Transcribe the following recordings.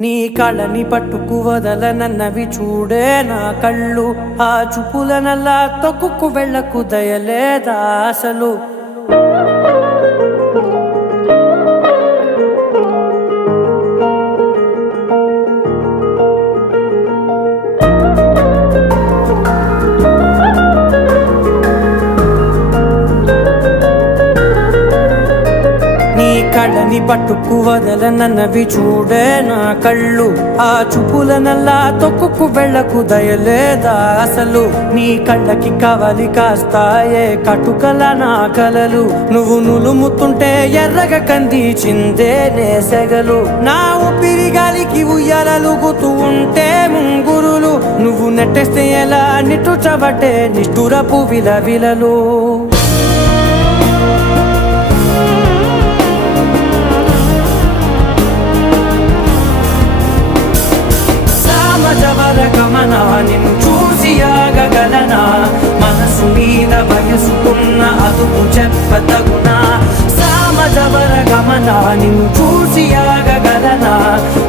నీ కళని పట్టుకు వదలనన్నవి చూడే నా కళ్ళు, ఆ చూపులనల్లా తొక్కుకు వెళ్ళకు దయలేదా అసలు. కళ్ళని పట్టుకు వదలనన్నవి చూడే నా కళ్ళు, ఆ చూపులనల్లా తొక్కుకు వెళ్ళకు దయలేదా అసలు. నీ కళ్ళకి కవలి కాస్తాయే కటుకల నా కలలు, నువ్వు నులుముతుంటే ఎర్రగా కందిచిందే నేసెగలు. నా ఊపిరి గాలికి ఉయ్యాలలుగుతూ ఉంటే ముంగురులు, నువ్వు నెట్టేస్తే ఎలా నిట్టుచబట్టే నిష్ఠురపు విలవిలలు. గమనా నిన్ను చూసి ఆగగలనా, మనసు మీద వయసుకున్న అదుపు చెప్పతగునా. సామజవర గమనా నిన్ను చూసి ఆగగలనా,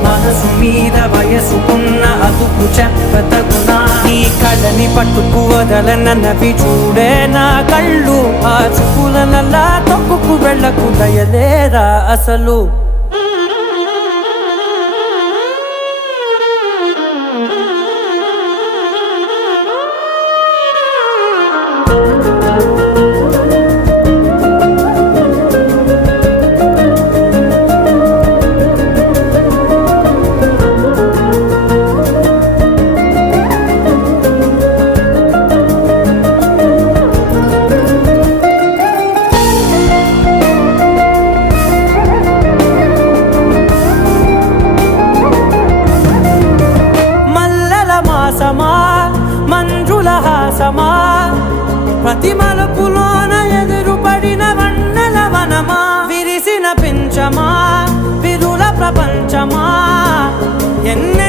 మనసు మీద వయసుకున్న అదుపు చెప్పతగునా. నీ కళ్ళని పట్టుకు వదలనన్నవి చూడే నా కళ్ళు, ఆ చూపులనల్లా తొక్కుకు వెళ్ళకు దయలేరా అసలు. మంజుల హాసమా, ప్రతి మలుపులోన ఎదురుపడిన వన్నెల వనమా, విరిసిన పించమా విరుల ప్రపంచమా, ఎన్నె